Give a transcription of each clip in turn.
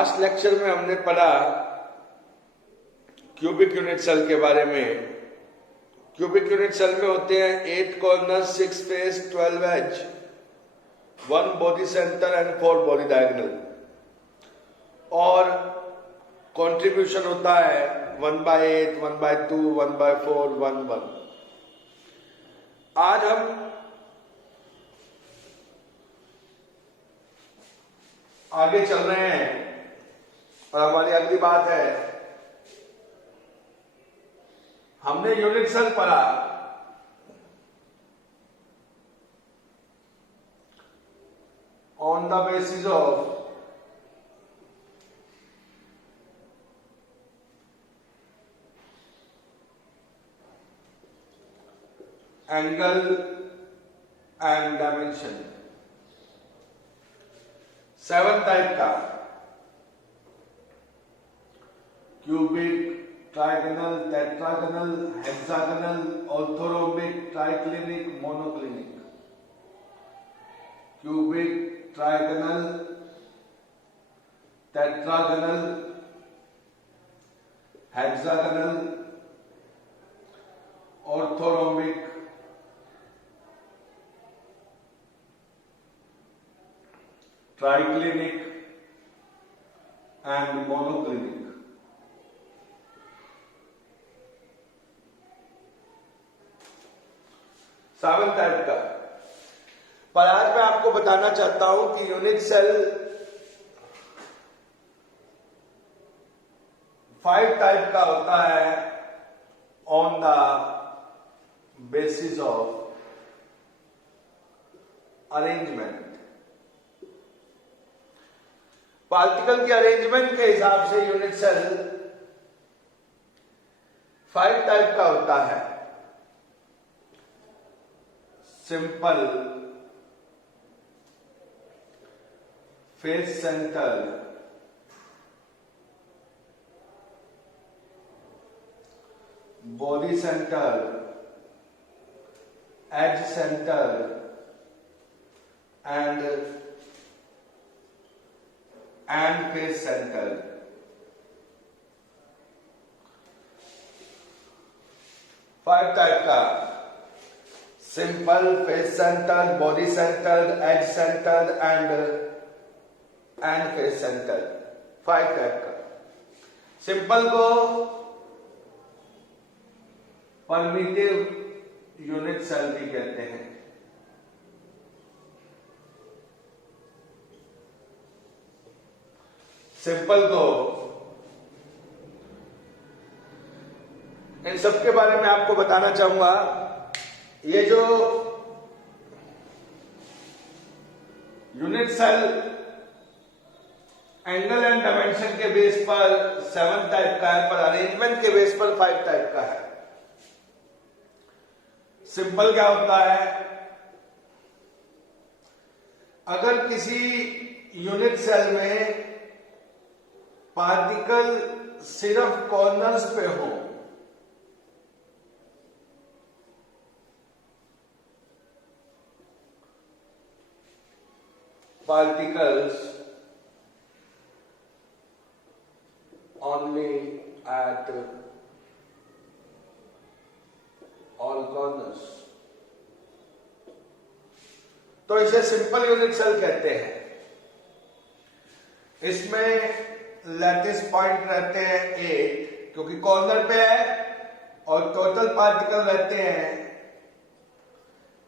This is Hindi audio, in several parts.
लास्ट लेक्चर में हमने पढ़ा क्यूबिक यूनिट सेल के बारे में। क्यूबिक यूनिट सेल में होते हैं 8 corner, 6 face, 12 edge, 1 body centre and 4 body diagonal, और कंट्रीब्यूशन होता है 1/8, 1/2, 1/4, 1/1। आज हम आगे चल रहे हैं और हमारी अगली बात है, हमने यूनिट सेल पढ़ा on the basis of angle and dimension. 7 type का cubic, trigonal, tetragonal, hexagonal, orthorhombic, triclinic, monoclinic. Cubic, trigonal, tetragonal, hexagonal, orthorhombic, triclinic and monoclinic. Seven type का। पर आज मैं आपको बताना चाहता हूं कि यूनिट सेल 5 टाइप का होता है on the basis of arrangement. Particle के अरेंजमेंट के हिसाब से यूनिट सेल 5 टाइप का होता है। Simple, face centre, body centre, edge centre and face centre. Five type का simple, face centre, body centre, edge centre and face centre. 5 type का। सिंपल को परमिटिव यूनिट सेल भी कहते हैं। सिंपल को, इन सब के बारे में आपको बताना चाहूंगा। ये जो unit cell angle and dimension के बेस पर 7 टाइप का है, पर अरेंजमेंट के बेस पर 5 टाइप का है। सिंपल क्या होता है? अगर किसी यूनिट सेल में पार्टिकल सिर्फ कॉर्नर्स पे हो, particles only at all corners, तो इसे सिंपल यूनिट सेल कहते हैं। इसमें लैटिस पॉइंट रहते हैं 8, क्योंकि कॉर्नर पे है, और टोटल पार्टिकल रहते हैं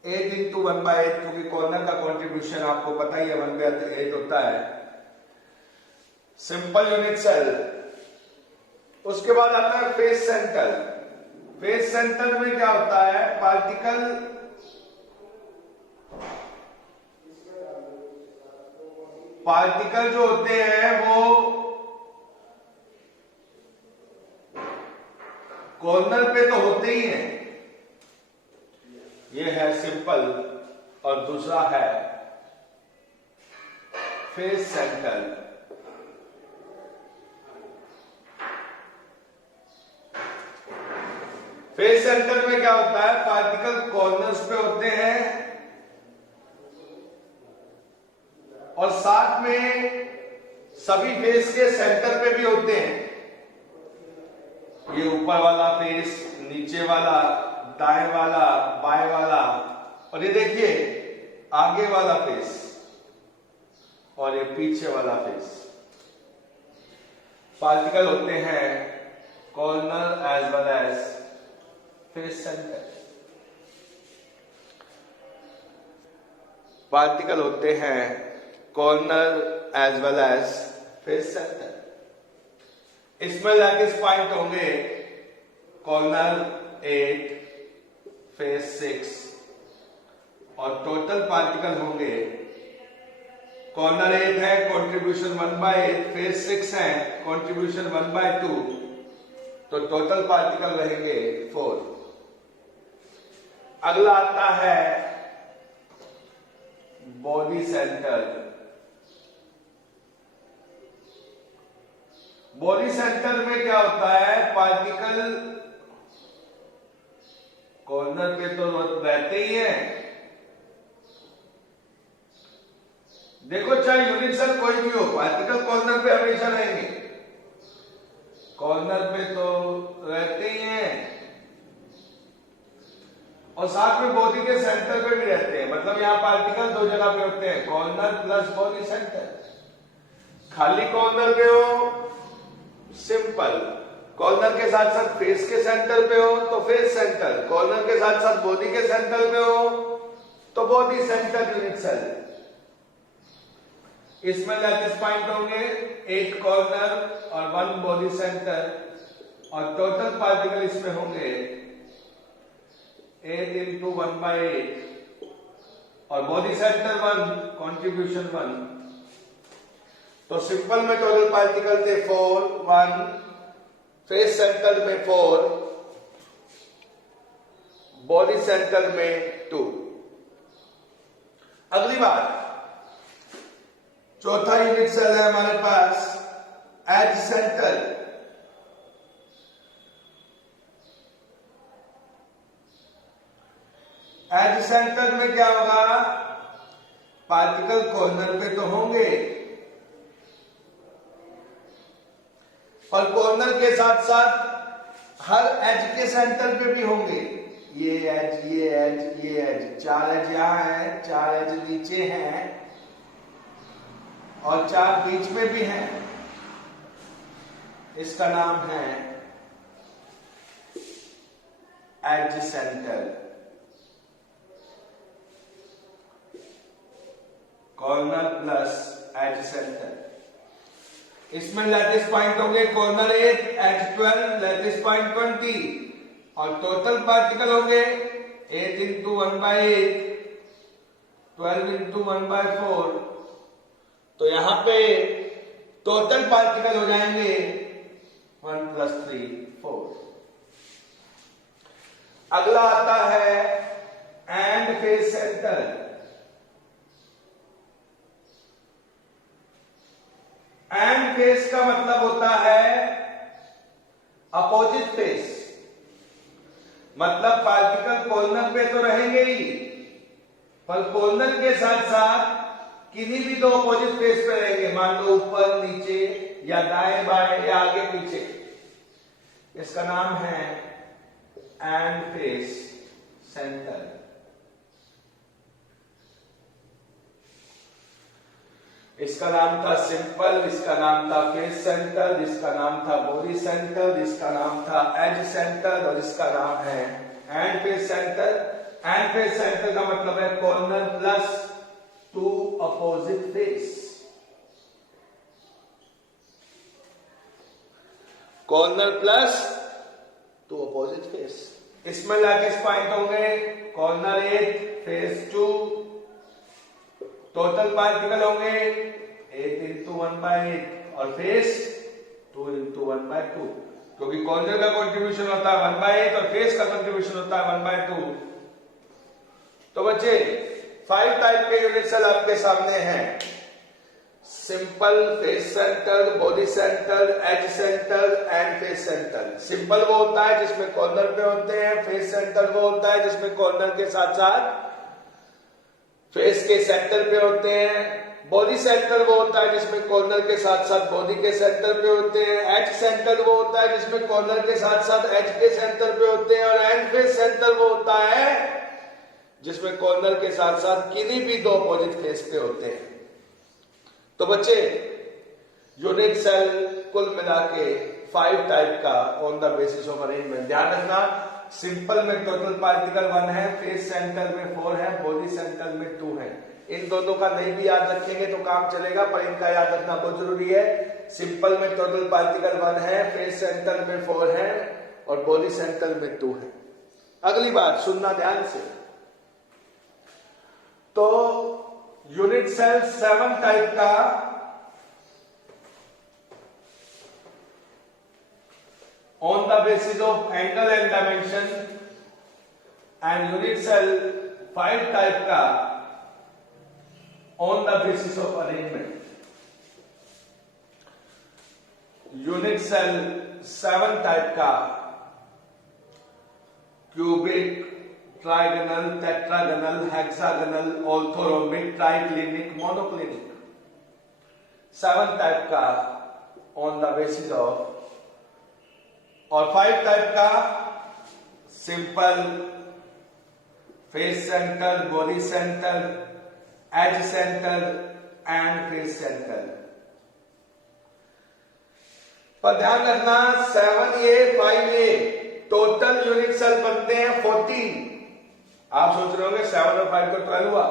8 × 1/8, क्योंकि कॉर्नर का कंट्रीब्यूशन आपको पता ही है 1/8 होता है। Simple unit cell. उसके बाद आता है फेस सेंटर। फेस सेंटर में क्या होता है? पार्टिकल जो होते हैं वो कॉर्नर पे तो होते ही हैं। ये है सिंपल और दूसरा है फेस सेंटर। फेस सेंटर में क्या होता है? पार्टिकल कॉर्नर्स पे होते हैं और साथ में सभी फेस के सेंटर पे भी होते हैं। ये ऊपर वाला फेस, नीचे वाला, दाएं वाला, बाएं वाला, और ये देखिए आगे वाला फेस और ये पीछे वाला फेस। पार्टिकल होते हैं corner as well as face centre. Particle होते हैं corner as well as face centre. इसमें लैटिस पॉइंट होंगे कॉर्नर 8, फेस 6, और टोटल पार्टिकल होंगे कॉर्नर 8 है कंट्रीब्यूशन 1/8, फेस 6 है कंट्रीब्यूशन 1/2, तो टोटल पार्टिकल रहेंगे 4। अगला आता है बॉडी सेंटर। बॉडी सेंटर में क्या होता है, पार्टिकल कॉर्नर पे तो रहते ही हैं। देखो चाहे यूनिट सेल कोई भी हो, पार्टिकल कॉर्नर पे हमेशा रहेंगे, कॉर्नर पे तो रहते ही हैं, और साथ में बॉडी के सेंटर पे भी रहते हैं। मतलब यहां पार्टिकल दो जगह पे होते हैं, कॉर्नर प्लस बॉडी सेंटर। खाली कॉर्नर पे हो सिंपल, कॉर्नर के साथ साथ फेस के सेंटर पे हो तो फेस सेंटर, कॉर्नर के साथ साथ बॉडी के सेंटर पे हो तो बॉडी सेंटर यूनिट सेल। इसमें लैटिस पॉइंट होंगे 8 कॉर्नर और 1 बॉडी सेंटर, और टोटल पार्टिकल इसमें होंगे 8 into 1/8, और बॉडी सेंटर 1, कंट्रीब्यूशन 1। तो सिंपल में टोटल पार्टिकल थे 4, 1, फेस सेंटर में 4, बॉडी सेंटर में 2। अगली बात, चौथा यूनिट सेल है हमारे पास एज सेंटर। एज सेंटर में क्या होगा, पार्टिकल कॉर्नर पे तो होंगे, और कॉर्नर के साथ साथ हर एज के सेंटर पे भी होंगे। ये एज, ये एज, ये एज, 4 एज यहां है, 4 एज नीचे हैं, और 4 बीच में भी हैं। इसका नाम है edge centre. Corner plus edge centre. इसमें लैटिस पॉइंट होंगे कॉर्नर 8, एज 12, लैटिस पॉइंट 20, और टोटल पार्टिकल होंगे 8 into 1/8, 12 into 1/4। तो यहां पे टोटल पार्टिकल हो जाएंगे 1 + 3, 4। अगला आता है and face centre. And face का मतलब होता है अपोजिट फेस। मतलब पार्टिकल कॉर्नर पे तो रहेंगे ही, पर कॉर्नर के साथ साथ किन्हीं भी दो अपोजिट फेस पे रहेंगे। मान लो ऊपर नीचे, या दाएं बाएं, या आगे पीछे। इसका नाम है एंड फेस सेंटर। इसका नाम था सिंपल, इसका नाम था फेस सेंटर, इसका नाम था बॉडी सेंटर, इसका नाम था एज सेंटर, और इसका नाम है and face centre. And face centre का मतलब है corner plus 2 opposite face. Corner plus 2 opposite face. इसमें लैटिस पॉइंट होंगे कॉर्नर 8, फेस 2, टोटल पार्टिकल होंगे 8 into 1/8, और फेस 2 into 1/2, क्योंकि कॉर्नर का कंट्रीब्यूशन होता है 1/8 और फेस का कंट्रीब्यूशन होता है 1/2। तो बच्चे 5 टाइप के यूनिट सेल आपके सामने हैं। Simple, face centre, body centre, edge centre, and face centre. Simple वो होता है जिसमें कॉर्नर पे होते हैं, फेस सेंटर वो होता है जिसमें कॉर्नर के साथ साथ फेस के सेंटर पे होते हैं, बॉडी सेंटर वो होता है जिसमें कॉर्नर के साथ साथ बॉडी के सेंटर पे होते हैं, एज सेंटर वो होता है जिसमें कॉर्नर के साथ साथ एज के सेंटर पे होते हैं, और एंड फेस सेंटर वो होता है जिसमें कॉर्नर के साथ साथ किन्हीं भी दो अपोजिट फेस पे होते हैं। तो बच्चे यूनिट सेल कुल मिला के 5 टाइप का on the basis of arrangement. ध्यान रखना, सिंपल में टोटल पार्टिकल 1 है, फेस सेंटर में 4 है, बॉडी सेंटर में 2 है। इन दोनों का नहीं भी याद रखेंगे तो काम चलेगा, पर इनका याद रखना बहुत जरूरी है। सिंपल में टोटल पार्टिकल 1 है, फेस सेंटर में 4 है और बॉडी सेंटर में 2 है। अगली बात सुनना ध्यान से। तो यूनिट सेल 7 टाइप का on the basis of angle and dimension, and unit cell 5 type का on the basis of arrangement. Unit cell 7 type का cubic, trigonal, tetragonal, hexagonal, orthorhombic, triclinic, monoclinic 7 type का ऑन द बेसिस ऑफ, और 5 टाइप का simple, face centre, body centre, edge centre and face centre. पर ध्यान रखना 7A 5A total unit cell बनते हैं 14। आप सोच रहे होंगे 7 और 5 को 12 हुआ?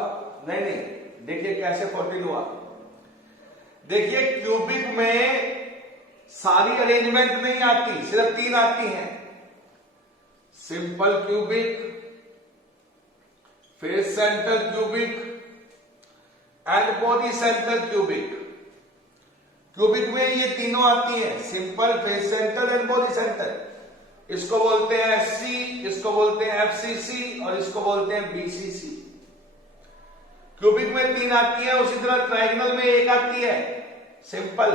नहीं नहीं, देखिए कैसे 14 हुआ। देखिए क्यूबिक में सारी अरेंजमेंट नहीं आती, सिर्फ 3 आती हैं। Simple cubic, face centre cubic and body centre cubic. Cubic में ये तीनों आती हैं, simple, face centre and body centre. इसको बोलते हैं एससी, इसको बोलते हैं एफसीसी और इसको बोलते हैं बीसीसी। क्यूबिक में 3 आती है, उसी तरह ट्रायंगल में 1 आती है, सिंपल।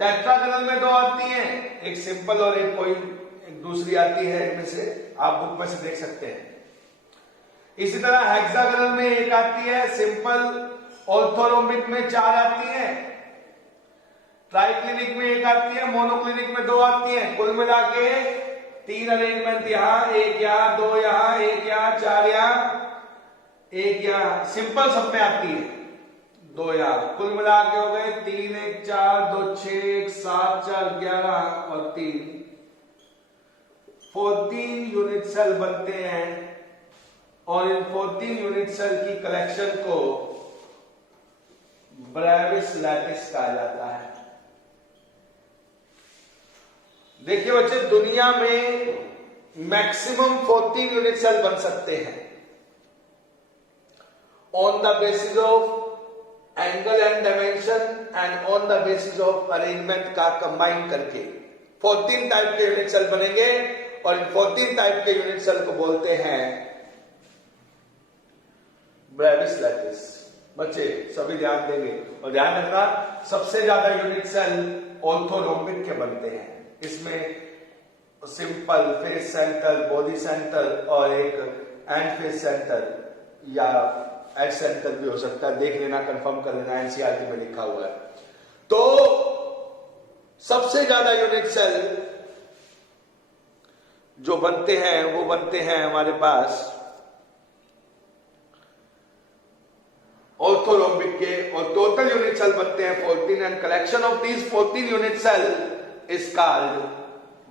टेट्रागोनल में 2 आती हैं, एक सिंपल और एक दूसरी आती है, इनमें से आप बुक में से देख सकते हैं। इसी तरह हेक्सागोनल में 1 आती है, सिंपल। ऑर्थोरोम्बिक में 4 आती है, ट्राइक्लिनिक में 1 आती है, मोनोक्लिनिक में 2 आती है। कुल मिला के 3 अरेंजमेंट यहां, 1 यहां, 2 यहां, 1 यहां, 4 यहां, 1 यहां। सिंपल सब में आती है, 2 यहां। कुल मिला के हो गए 3 1 4 2 6 1 7 4 11 और 3 14 यूनिट सेल बनते हैं, और इन 14 यूनिट सेल की कलेक्शन को ब्रेविस लैटिस कहा जाता है। देखिए बच्चे, दुनिया में मैक्सिमम 14 यूनिट सेल बन सकते हैं on the basis of angle and dimension and on the basis of arrangement का कंबाइन करके 14 टाइप के यूनिट सेल बनेंगे, और इन 14 टाइप के यूनिट सेल को बोलते हैं ब्रेविस लैटिस। बच्चे सभी ध्यान देंगे, और ध्यान रखना सबसे ज्यादा यूनिट सेल ऑर्थोरोम्बिक के बनते हैं। इसमें simple, face centre, body centre और एक एंड फेस सेंटर या एज सेंटर भी हो सकता है, देख लेना, कंफर्म कर लेना, एनसीईआरटी में लिखा हुआ है। तो सबसे ज्यादा यूनिट सेल जो बनते हैं वो बनते हैं हमारे पास ऑर्थोरोम्बिक के, और टोटल यूनिट सेल बनते हैं 14, and collection of these 14 unit cell is called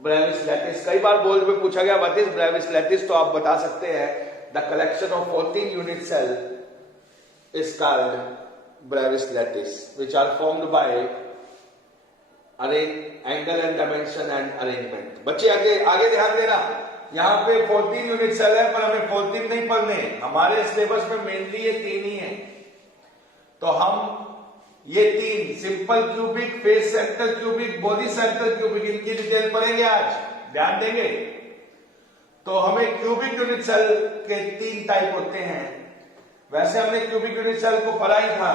Bravais lattice. कई बार बोर्ड में पूछा गया व्हाट इज ब्रेविस लैटिस, तो आप बता सकते हैं the collection of 14 unit cell is called Brevis lattice, which are formed by angle and dimension and arrangement. बच्चे आगे ध्यान देना, यहाँ पे 14 यूनिट सेल है, पर हमें 14 नहीं पढ़ने, हमारे सिलेबस में मेनली ये 3 ही है। तो हम ये 3 simple cubic, face centre cubic, body centre cubic, इनकी डिटेल पढ़ेंगे आज, ध्यान देंगे। तो हमें क्यूबिक यूनिट सेल के 3 टाइप होते हैं। वैसे हमने क्यूबिक यूनिट सेल को पढ़ा ही था,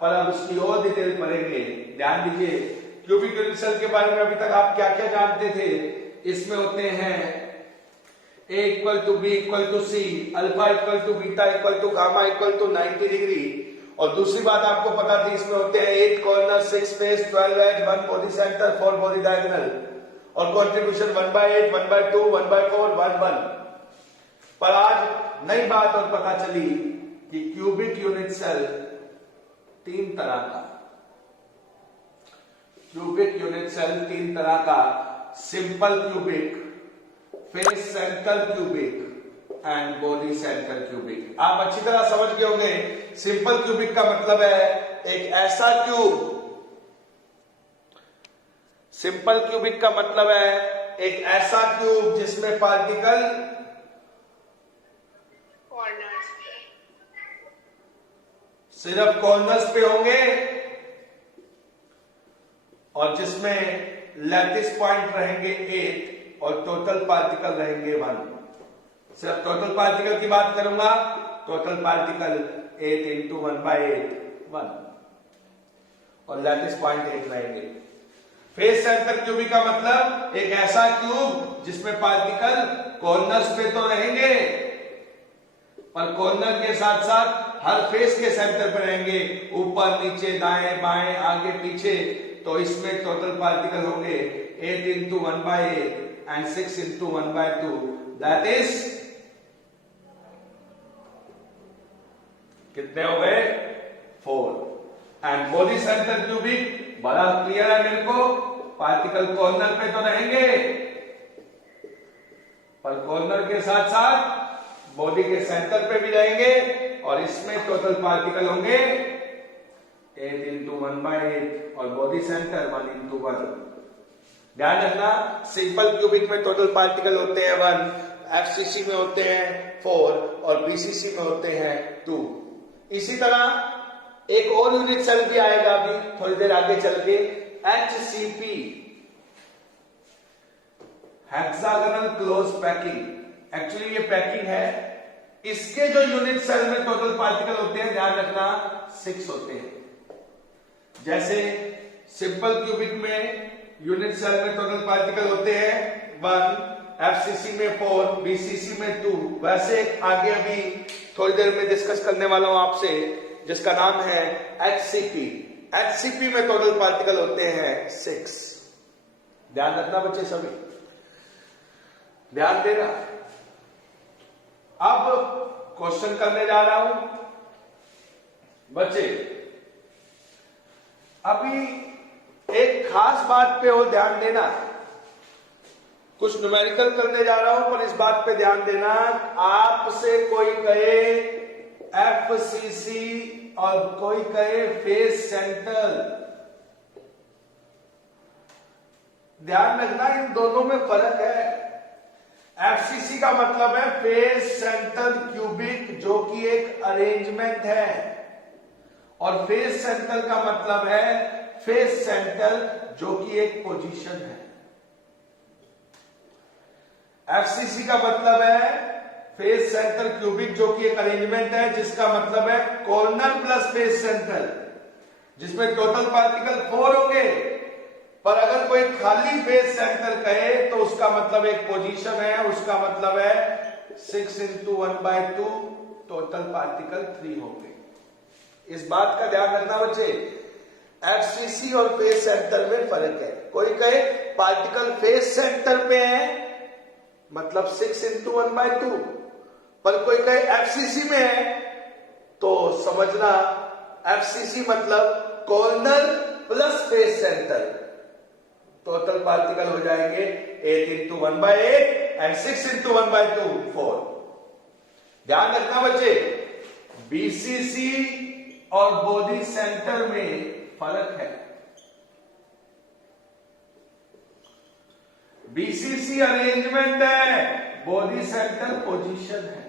पर अब उसकी और डिटेल पढ़ेंगे। ध्यान दीजिए, क्यूबिक यूनिट सेल के बारे में अभी तक आप क्या क्या जानते थे। इसमें होते हैं A equal to B equal to C, alpha equal to beta equal to gamma equal to 90 degree, और दूसरी बात आपको पता थी, इसमें होते हैं 8 corner, 6 face, 12 edge, 1 body centre, 4 body diagonal, और कंट्रीब्यूशन 1/8, 1/2, 1/4, 1/1। पर आज नई बात और पता चली कि क्यूबिक यूनिट सेल 3 तरह का, क्यूबिक यूनिट सेल 3 तरह का, simple cubic, face centre cubic and body centre cubic. आप अच्छी तरह समझ गए होंगे। सिंपल क्यूबिक का मतलब है एक ऐसा क्यूब, सिंपल क्यूबिक का मतलब है एक ऐसा क्यूब जिसमें पार्टिकल सिर्फ कॉर्नर्स पे होंगे और जिसमें लैटिस पॉइंट रहेंगे 8 और टोटल पार्टिकल रहेंगे 1। सिर्फ टोटल पार्टिकल की बात करूंगा, टोटल पार्टिकल 8 इंटू 1/8, 1, और लैटिस पॉइंट 8 रहेंगे। फेस सेंटर क्यूबिक का मतलब एक ऐसा क्यूब जिसमें पार्टिकल कॉर्नर्स पे तो रहेंगे पर कॉर्नर के साथ साथ हर फेस के सेंटर पे रहेंगे, ऊपर नीचे दाएं बाएं आगे पीछे। तो इसमें टोटल पार्टिकल होंगे 8 into 1/8 and 6 into 1/2, that is कितने हो गए? 4। एंड बॉडी सेंटर क्यूबिक बड़ा क्लियर है मेरे को, पार्टिकल कॉर्नर पे तो रहेंगे पर कॉर्नर के साथ साथ बॉडी के सेंटर पे भी रहेंगे और इसमें टोटल पार्टिकल होंगे 8 इंटू 1/8 और बॉडी सेंटर 1 इंटू 1। ध्यान रखना, सिंपल क्यूबिक में टोटल पार्टिकल होते हैं 1, एफसीसी में होते हैं 4 और बीसीसी में होते हैं 2। इसी तरह एक और यूनिट सेल भी आएगा अभी थोड़ी देर आगे चल के, HCP, hexagonal close packing. Actually ये पैकिंग है। इसके जो यूनिट सेल में टोटल पार्टिकल होते हैं, ध्यान रखना 6 होते हैं। जैसे सिंपल क्यूबिक में यूनिट सेल में टोटल पार्टिकल होते हैं 1, एफसीसी में 4, बीसीसी में 2, वैसे आगे अभी थोड़ी देर में डिस्कस करने वाला हूं आपसे जिसका नाम है HCP। HCP में टोटल पार्टिकल होते हैं 6। ध्यान रखना बच्चे, सभी ध्यान देना। अब क्वेश्चन करने जा रहा हूं बच्चे। अभी एक खास बात पे और ध्यान देना, कुछ न्यूमेरिकल करने जा रहा हूं पर इस बात पे ध्यान देना, आपसे कोई कहे एफसीसी और कोई कहे फेस सेंटर, ध्यान रखना इन दोनों में फर्क है। एफसीसी का मतलब है फेस सेंटर क्यूबिक, जो कि एक अरेंजमेंट है, और फेस सेंटर का मतलब है फेस सेंटर, जो कि एक पोजीशन है। एफसीसी का मतलब है फेस सेंटर क्यूबिक, जो कि एक अरेंजमेंट है, जिसका मतलब है कॉर्नर प्लस फेस सेंटर, जिसमें टोटल पार्टिकल 4 होंगे। पर अगर कोई खाली फेस सेंटर कहे तो उसका मतलब एक पोजीशन है, उसका मतलब है 6 इंटू 1/2, टोटल पार्टिकल 3 होंगे। इस बात का ध्यान रखना बच्चे, एफसीसी और फेस सेंटर में फर्क है। कोई कहे पार्टिकल फेस सेंटर पे है मतलब 6 इंटू 1/2, पर कोई कहे एफसीसी में है तो समझना एफसीसी मतलब corner plus face centre, total particle हो जाएंगे 8 इंटू 1/8 एंड 6 इंटू 1/2, 4। ध्यान रखना बच्चे, बीसीसी और बॉडी सेंटर में फर्क है। बीसीसी अरेंजमेंट है, बॉडी सेंटर पोजीशन है।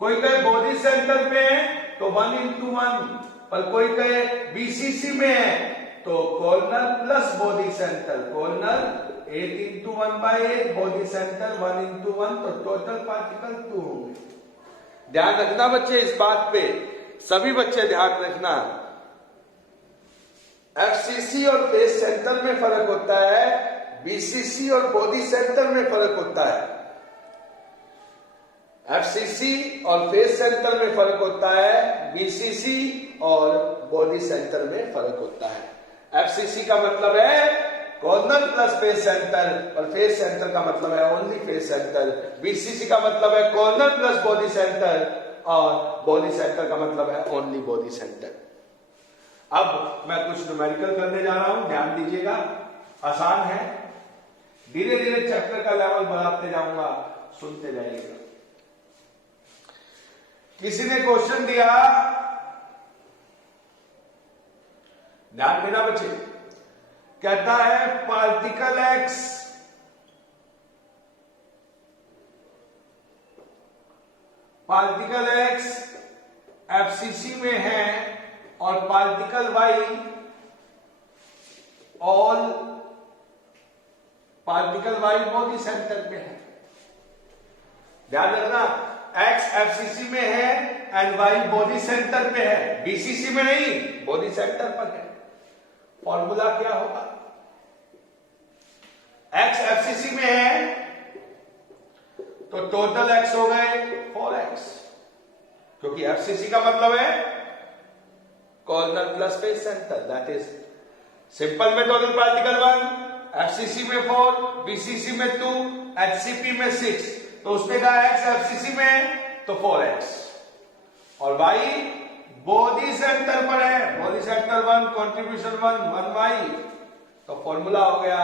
कोई कहे बॉडी सेंटर पे है तो 1 इंटू 1, पर कोई कहे बीसीसी में है तो corner plus body centre, corner 8 into 1/8, body centre 1 into 1, तो टोटल पार्टिकल 2 होंगे। ध्यान रखना बच्चे इस बात पे, सभी बच्चे ध्यान रखना। एफसीसी और फेस सेंटर में फर्क होता है, बीसीसी और बॉडी सेंटर में फर्क होता है। एफसीसी और फेस सेंटर में फर्क होता है, बीसीसी और बॉडी सेंटर में फर्क होता है। एफसीसी का मतलब है कॉर्नर प्लस फेस सेंटर और फेस सेंटर का मतलब है ओनली फेस सेंटर। बीसीसी का मतलब है कॉर्नर प्लस बॉडी सेंटर और बॉडी सेंटर का मतलब है ओनली बॉडी सेंटर। अब मैं कुछ न्यूमेरिकल करने जा रहा हूं, ध्यान दीजिएगा, आसान है, धीरे धीरे चैप्टर का लेवल बढ़ाते जाऊंगा, सुनते जाइएगा। किसी ने क्वेश्चन दिया, ध्यान देना बच्चे, कहता है पार्टिकल एक्स एफसीसी में है और पार्टिकल वाई बॉडी सेंटर में है। ध्यान रखना, एक्स एफसीसी में है एंड वाई बॉडी सेंटर पे है, बीसीसी में नहीं, बॉडी सेंटर पर है। फॉर्मूला क्या होगा? एक्स एफसीसी में है तो टोटल एक्स हो गए 4x, क्योंकि एफसीसी का मतलब है corner plus face centre, that is simple में टोटल पार्टिकल 1, एफसीसी में 4, बीसीसी में 2, एचसीपी में 6, तो उसने कहा एक्स एफसीसी में तो 4x और y बॉडी सेंटर पर है, बॉडी सेंटर 1, कंट्रीब्यूशन 1y, तो फॉर्मूला हो गया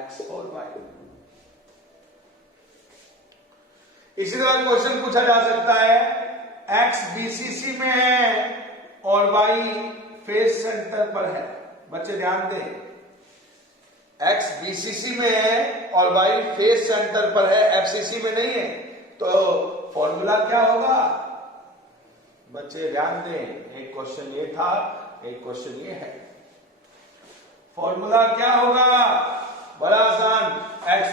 x4y। इसी तरह क्वेश्चन पूछा जा सकता है x बीसीसी में है और y फेस सेंटर पर है। बच्चे ध्यान दें, x बीसीसी में है और y फेस सेंटर पर है, एफसीसी में नहीं है, तो फॉर्मूला क्या होगा? बच्चे ध्यान दें, एक क्वेश्चन ये था, एक क्वेश्चन ये है। फॉर्मूला क्या होगा? बड़ा आसान, x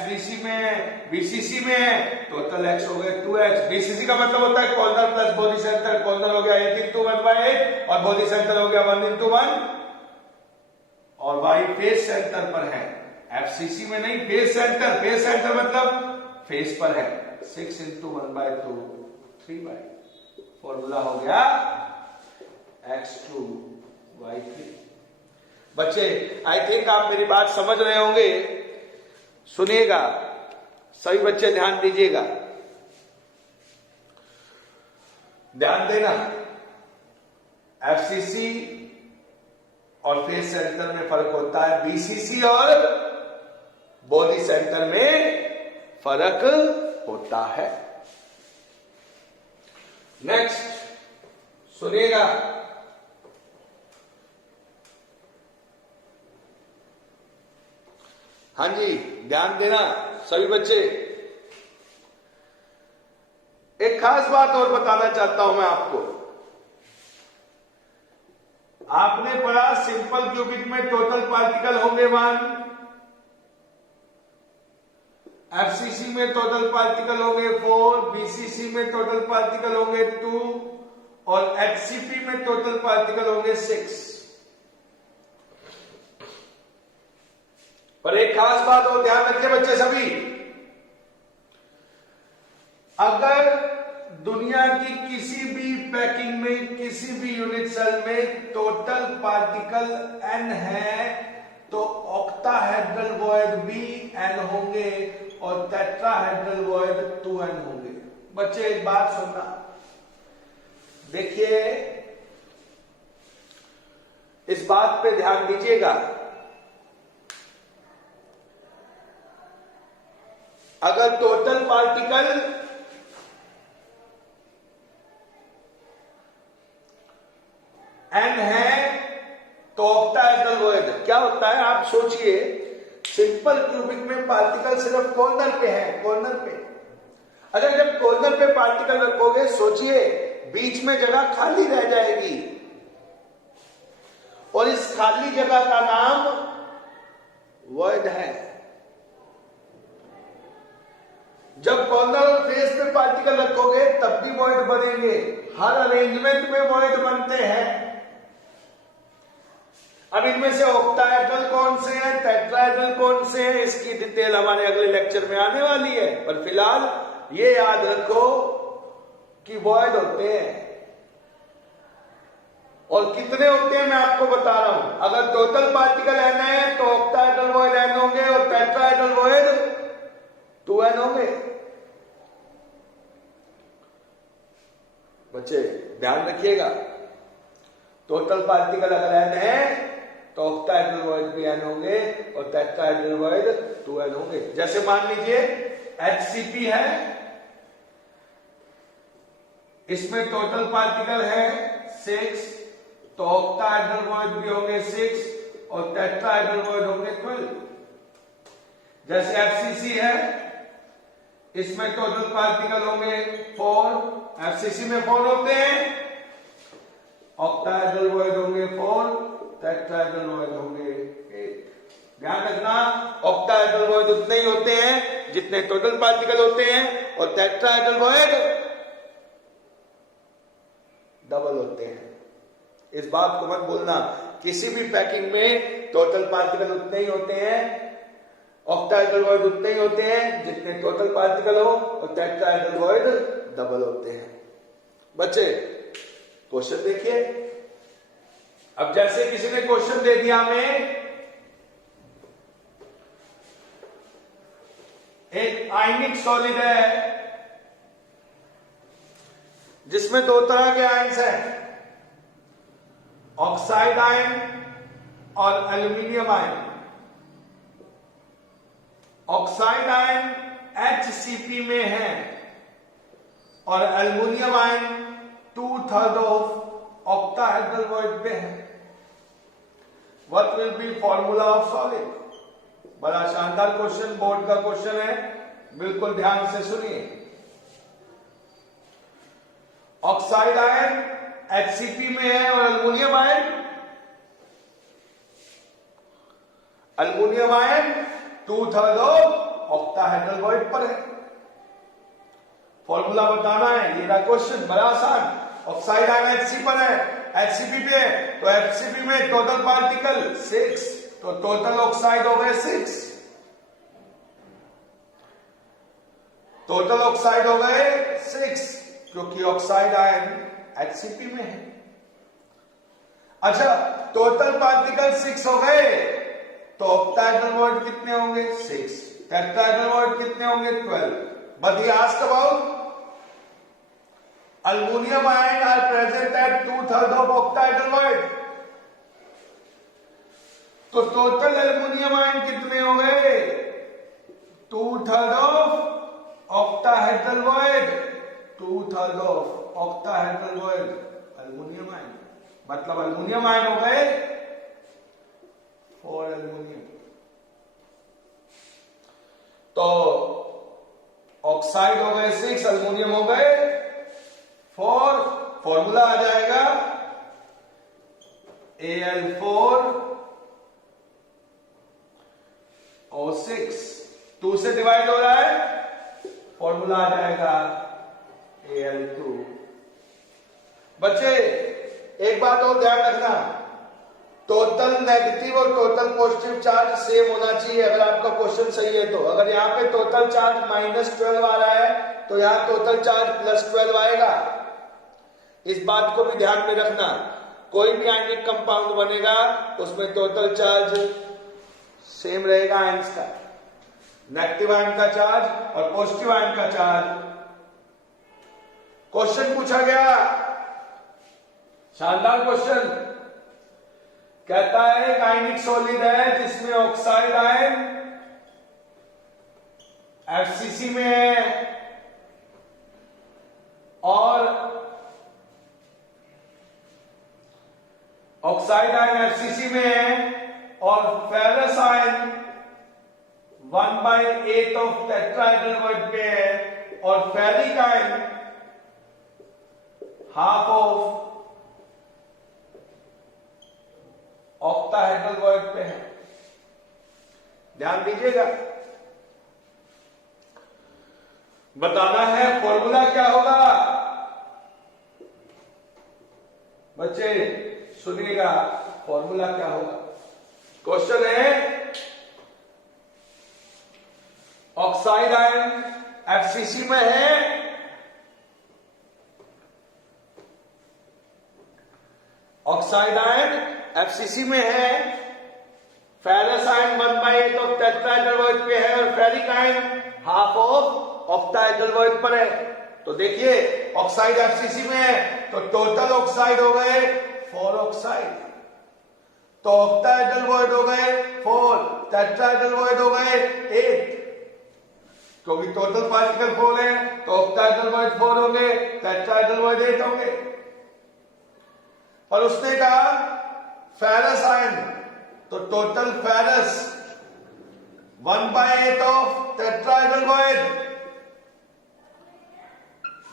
बीसीसी में है, टोटल x हो गए 2x। बीसीसी का मतलब होता है corner plus body centre, corner हो गया 8 into 1/8 और बॉडी सेंटर हो गया 1 into 1 और y फेस सेंटर पर है, एफसीसी में नहीं, फेस सेंटर मतलब फेस पर है, 6 into 1/2 3/, फॉर्मूला हो गया x2 y3। बच्चे आई थिंक आप मेरी बात समझ रहे होंगे, सुनिएगा, सभी बच्चे ध्यान दीजिएगा, ध्यान देना, एफसीसी और फेस सेंटर में फर्क होता है, बीसीसी और बॉडी सेंटर में फर्क होता है। नेक्स्ट सुनिएगा, हाँ जी ध्यान देना सभी बच्चे। एक खास बात और बताना चाहता हूं मैं आपको, आपने पढ़ा सिंपल क्यूबिक में टोटल पार्टिकल होंगे 1, एफसीसी में टोटल पार्टिकल होंगे 4, बीसीसी में टोटल पार्टिकल होंगे 2 और एचसीपी में टोटल पार्टिकल होंगे 6। पर एक खास बात और ध्यान रखिए बच्चे सभी, अगर दुनिया की किसी भी पैकिंग में, किसी भी यूनिट सेल में टोटल पार्टिकल n है तो ऑक्टाहेड्रल वॉइड भी n होंगे और टेट्राहेड्रल वॉइड 2n होंगे। बच्चे एक बात सुनना, देखिए इस बात पे ध्यान दीजिएगा, अगर टोटल पार्टिकल n है तो ऑक्टाहेड्रल वॉइड क्या होता है? आप सोचिए, सिंपल क्यूबिक में पार्टिकल सिर्फ कॉर्नर पे है, कॉर्नर पे। अगर जब कॉर्नर पे पार्टिकल रखोगे, सोचिए बीच में जगह खाली रह जाएगी और इस खाली जगह का नाम वॉइड है। जब कॉर्नर और फेस पे पार्टिकल रखोगे तब भी वॉइड बनेंगे, हर अरेंजमेंट में वॉइड बनते हैं। अब इनमें से ऑक्टाहेड्रल कौन से हैं, टेट्राहेड्रल कौन से हैं, इसकी डिटेल हमारे अगले लेक्चर में आने वाली है, पर फिलहाल ये याद रखो कि वॉइड होते हैं। और कितने होते हैं मैं आपको बता रहा हूं। अगर टोटल पार्टिकल n है तो ऑक्टाहेड्रल वॉइड n होंगे और टेट्राहेड्रल वॉइड 2n होंगे। बच्चे ध्यान रखिएगा, टोटल पार्टिकल अगर n है तो ऑक्टाहेड्रल वॉइड भी n होंगे और टेट्राहेड्रल वॉइड 2n होंगे। जैसे मान लीजिए HCP है, इसमें टोटल पार्टिकल है 6, तो ऑक्टाहेड्रल वॉइड भी होंगे 6 और टेट्राहेड्रल वॉइड होंगे 12। जैसे FCC है, इसमें टोटल पार्टिकल होंगे 4, FCC में 4 होते हैं, ऑक्टाहेड्रल वॉइड होंगे 4, टेट्राहेड्रल वॉइड होंगे 8। ध्यान रखना, ऑक्टाहेड्रल वॉइड उतने ही होते हैं जितने टोटल पार्टिकल होते हैं और टेट्राहेड्रल वॉइड डबल होते हैं। इस बात को मत भूलना, किसी भी पैकिंग में टोटल पार्टिकल उतने ही होते हैं, ऑक्टाहेड्रल वॉइड उतने ही होते हैं जितने टोटल पार्टिकल हो और टेट्राहेड्रल वॉइड डबल होते हैं। बच्चे क्वेश्चन देखिए। अब जैसे किसी ने क्वेश्चन दे दिया हमें, एक आयनिक सॉलिड है जिसमें दो तरह के आयन्स हैं, ऑक्साइड आयन और aluminium ion. Oxide ion HCP में है और aluminium ion 2/3 of octahedral void पे है। What will be formula of solid? बड़ा शानदार क्वेश्चन, बोर्ड का क्वेश्चन है, बिल्कुल ध्यान से सुनिए। ऑक्साइड आयन HCP में है और aluminium ion 2/3 of octahedral void पर है। फॉर्मूला बताना है, ये रहा क्वेश्चन, बड़ा आसान। ऑक्साइड आयन HC पर है, HCP पे है, तो HCP में टोटल पार्टिकल 6, तो टोटल ऑक्साइड हो गए 6, टोटल ऑक्साइड हो गए 6, क्योंकि ऑक्साइड आयन HCP में है। अच्छा, टोटल पार्टिकल 6 हो गए, तो ऑक्टाहेड्रल वॉइड कितने होंगे? 6। टेट्राहेड्रल वॉइड कितने होंगे? 12। But he asked about aluminium ion are present at 2/3 of octahedral void, तो टोटल एल्यूमिनियम आयन कितने हो गए? 2/3 of octahedral void, 2/3 of octahedral void aluminium ion, मतलब एल्यूमिनियम आयन हो गए 4 एल्यूमिनियम। तो ऑक्साइड हो गए 6, एल्यूमिनियम हो गए 4। फॉर्मूला आ जाएगा Al4O6, 2 से डिवाइड हो रहा है, फॉर्मूला आ जाएगा Al2। बच्चे एक बात और ध्यान रखना, टोटल नेगेटिव और टोटल पॉजिटिव चार्ज सेम होना चाहिए अगर आपका क्वेश्चन सही है तो। अगर यहाँ पे टोटल चार्ज -12 आ रहा है तो यहाँ टोटल चार्ज +12 आएगा। इस बात को भी ध्यान में रखना, कोई भी आयनिक कंपाउंड बनेगा उसमें टोटल चार्ज सेम रहेगा आयन्स का, नेगेटिव आयन का चार्ज और पॉजिटिव आयन का चार्ज। क्वेश्चन पूछा गया, शानदार क्वेश्चन, कहता है एक आयनिक सॉलिड है जिसमें ऑक्साइड आयन FCC में है और ऑक्साइड आयन FCC में है और ferrous ion 1/8 of tetrahedral void पे है और ferric ion half of octahedral void पे है। ध्यान दीजिएगा, बताना है फॉर्मूला क्या होगा। बच्चे सुनिएगा, फॉर्मूला क्या होगा। क्वेश्चन है ऑक्साइड आयन FCC में है, एफसीसी में है, ferrous ion 1/8 of tetrahedral void पे है और ferric ion half of octahedral void पर है। तो देखिए ऑक्साइड एफसीसी में है तो टोटल ऑक्साइड हो गए 4 ऑक्साइड, तो ऑक्टाहेड्रल वॉइड हो गए 4, टेट्राहेड्रल वॉइड हो गए 8, क्योंकि टोटल पार्टिकल 4 है तो ऑक्टाहेड्रल वॉइड 4 होंगे, टेट्राहेड्रल वॉइड 8 होंगे। और उसने कहा फेरस आयन, तो total ferrous 1/8 of tetrahedral void,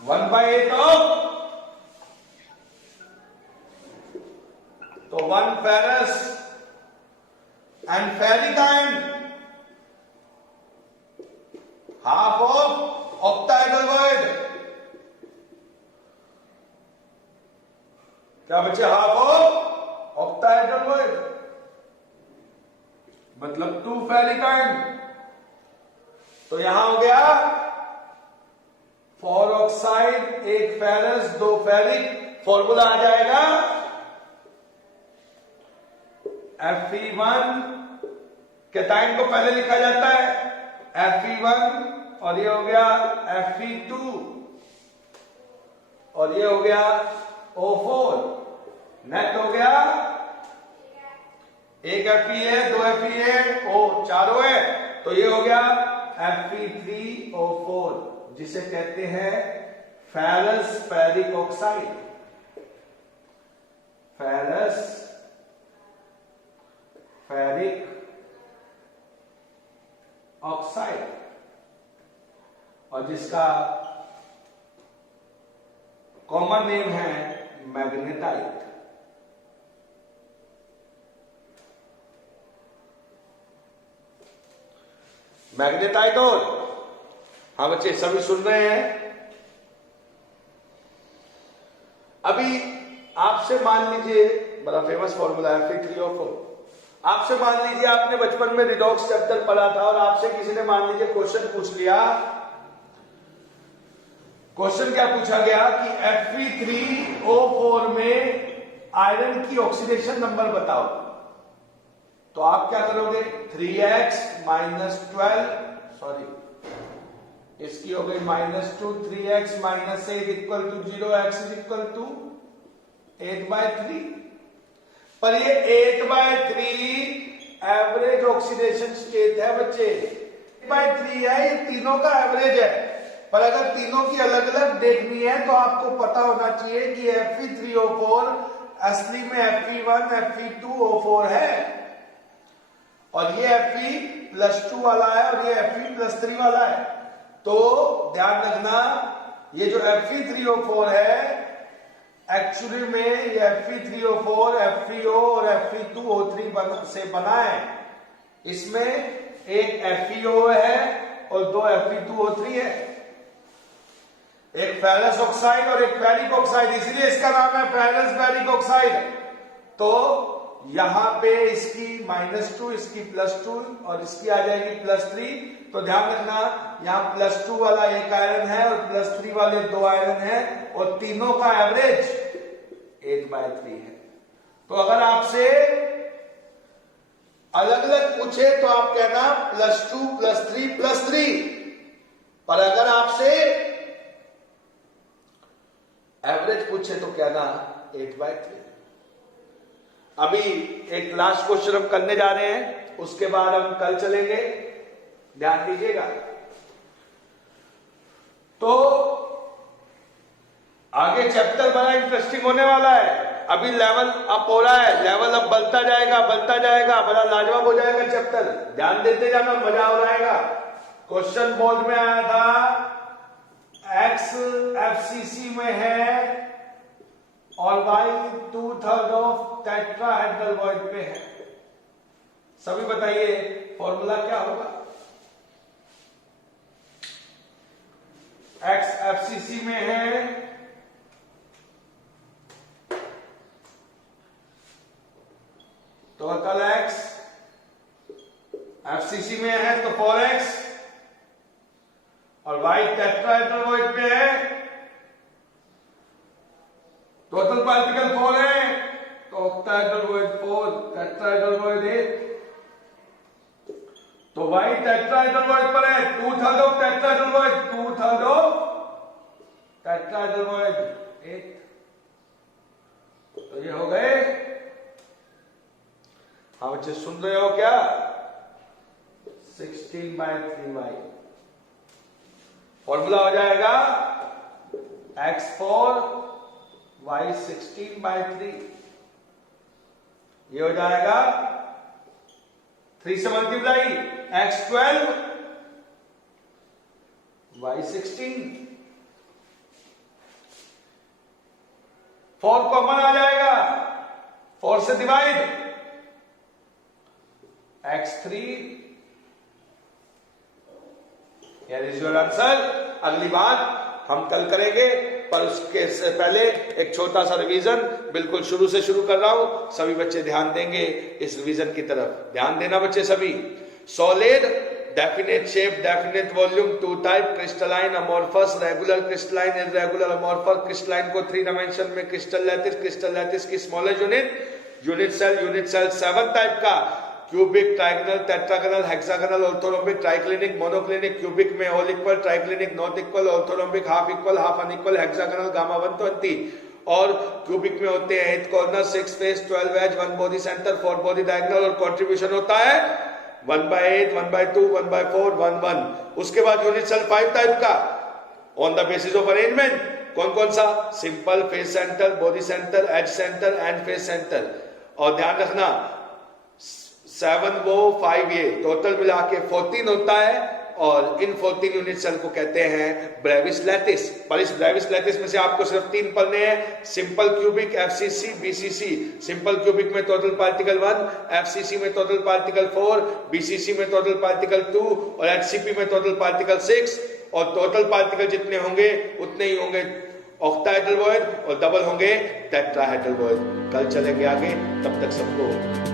1/8 of, तो 1 ferrous and ferric ion half of octahedral void, क्या बचे, हाफ ऑफ ऑक्टाहेड्रल वॉइड, मतलब 2 फेरिक आयन। तो यहां हो गया 4 ऑक्साइड, 1 फेरस, 2 फेरिक, फॉर्मूला आ जाएगा Fe1 कैटायन को पहले लिखा जाता है Fe1 और ये हो गया Fe2 और ये हो गया O4, नेट हो गया 1 Fe है, 2 Fe है, O चारों है, तो ये हो गया Fe3O4 जिसे कहते हैं ferrous ferric oxide, ferrous ferric oxide, और जिसका कॉमन नेम है मैग्नेटाइट। मैग्नेटाइट। और हाँ बच्चे सभी सुन रहे हैं। अभी आपसे मान लीजिए, बड़ा फेमस फॉर्मूला है Fe3O4, आपसे मान लीजिए आपने बचपन में रिडॉक्स चैप्टर पढ़ा था और आपसे किसी ने मान लीजिए क्वेश्चन पूछ लिया। क्वेश्चन क्या पूछा गया कि Fe3O4 में आयरन की ऑक्सीडेशन नंबर बताओ, तो आप क्या करोगे, 3x माइनस 12, सॉरी इसकी हो गई -2, 3x minus 8 equal to 0, x is equal to 8/3। पर ये 8/3 एवरेज ऑक्सीडेशन स्टेट है बच्चे, 8/3 है, ये तीनों का एवरेज है। पर अगर तीनों की अलग अलग देखनी है तो आपको पता होना चाहिए कि Fe3O4 असली में Fe1 Fe2O4 है और ये Fe+2 वाला है और ये Fe+3 वाला है। तो ध्यान रखना ये जो Fe3O4 है एक्चुअली में ये Fe3O4 FeO और Fe2O3 से बना है। इसमें एक FeO है और 2 Fe2O3 है, एक फेरस ऑक्साइड और एक फेरिक ऑक्साइड, इसलिए इसका नाम है फेरस फेरिक ऑक्साइड। तो यहां पे इसकी -2, इसकी +2 और इसकी आ जाएगी +3। तो ध्यान रखना यहां +2 वाला एक आयरन है और +3 वाले 2 आयरन है और तीनों का एवरेज 8/3 है। तो अगर आपसे अलग अलग पूछे तो आप कहना +2 +3 +3, पर अगर आपसे एवरेज पूछे तो कहना 8/3। अभी एक लास्ट क्वेश्चन हम करने जा रहे हैं, उसके बाद हम कल चलेंगे, ध्यान दीजिएगा। तो आगे चैप्टर बड़ा इंटरेस्टिंग होने वाला है। अभी लेवल अप हो रहा है, लेवल अब बढ़ता जाएगा, बड़ा लाजवाब हो जाएगा चैप्टर। ध्यान देते जाना, मजा हो रहेगा। क्वेश्चन बोर्ड में आया था X FCC में है और Y 2/3 ऑफ टेट्राहेड्रल वॉइड पे है। सभी बताइए फॉर्मूला क्या होगा। X FCC में है टोटल X FCC में है तो 4x और Y टेट्राहेड्रल वॉइड पे है, टोटल पार्टिकल 4 है तो ऑक्टाहेड्रल वॉइड 4, टेट्राहेड्रल पर है, 2/3 ऑफ टेट्राहेड्रल, 2/3 ऑफ टेट्राहेड्रल 8। तो ये हो गए। हाँ बच्चे सुन रहे हो क्या? 16/3y फॉर्मूला हो जाएगा x4 y 16/3। ये हो जाएगा 3 से मल्टीप्लाई x12 y 16। 4 कॉमन आ जाएगा, 4 से divide x3। Here is your answer। अगली बात हम कल करेंगे, पर उसके से पहले एक छोटा सा रिवीजन बिल्कुल शुरू से शुरू कर रहा हूं। सभी बच्चे ध्यान देंगे इस रिवीजन की तरफ। ध्यान देना बच्चे सभी। Solid, definite shape, definite volume, 2 type, crystalline, amorphous, regular crystalline, irregular amorphous. Crystalline को 3 डायमेंशन में क्रिस्टल लैटिस की स्मॉलेस्ट यूनिट सेल 7 टाइप का, cubic, trigonal, tetragonal, hexagonal, orthorhombic, triclinic, monoclinic. Cubic में all equal, triclinic not equal, orthorhombic half equal, half unequal, hexagonal gamma 120। और क्यूबिक में होते हैं 8 corner, 6 face, 12 edge, 1 body centre, 4 body diagonal. और कंट्रीब्यूशन होता है 1/8, 1/2, 1/4, 1/1। उसके बाद यूनिट सेल 5 टाइप का, on the basis of arrangement. कौन कौन सा? Simple, face centre, body centre, edge centre and face centre. और ध्यान रखना 7 वो 5 ये टोटल मिला के 14 होता है। और इन 14 यूनिट सेल को कहते हैं ब्रेविस लैटिस। पर इस ब्रेविस लैटिस में से आपको सिर्फ 3 पढ़ने हैं, simple cubic, FCC, BCC. Simple cubic में टोटल पार्टिकल 1, एफसीसी में टोटल पार्टिकल 4, बीसीसी में टोटल पार्टिकल 2 और एचसीपी में टोटल पार्टिकल 6। और टोटल पार्टिकल जितने होंगे उतने ही होंगे ऑक्टाहेड्रल वॉइड और डबल होंगे टेट्राहेड्रल वॉइड। कल चलेंगे आगे, तब तक सबको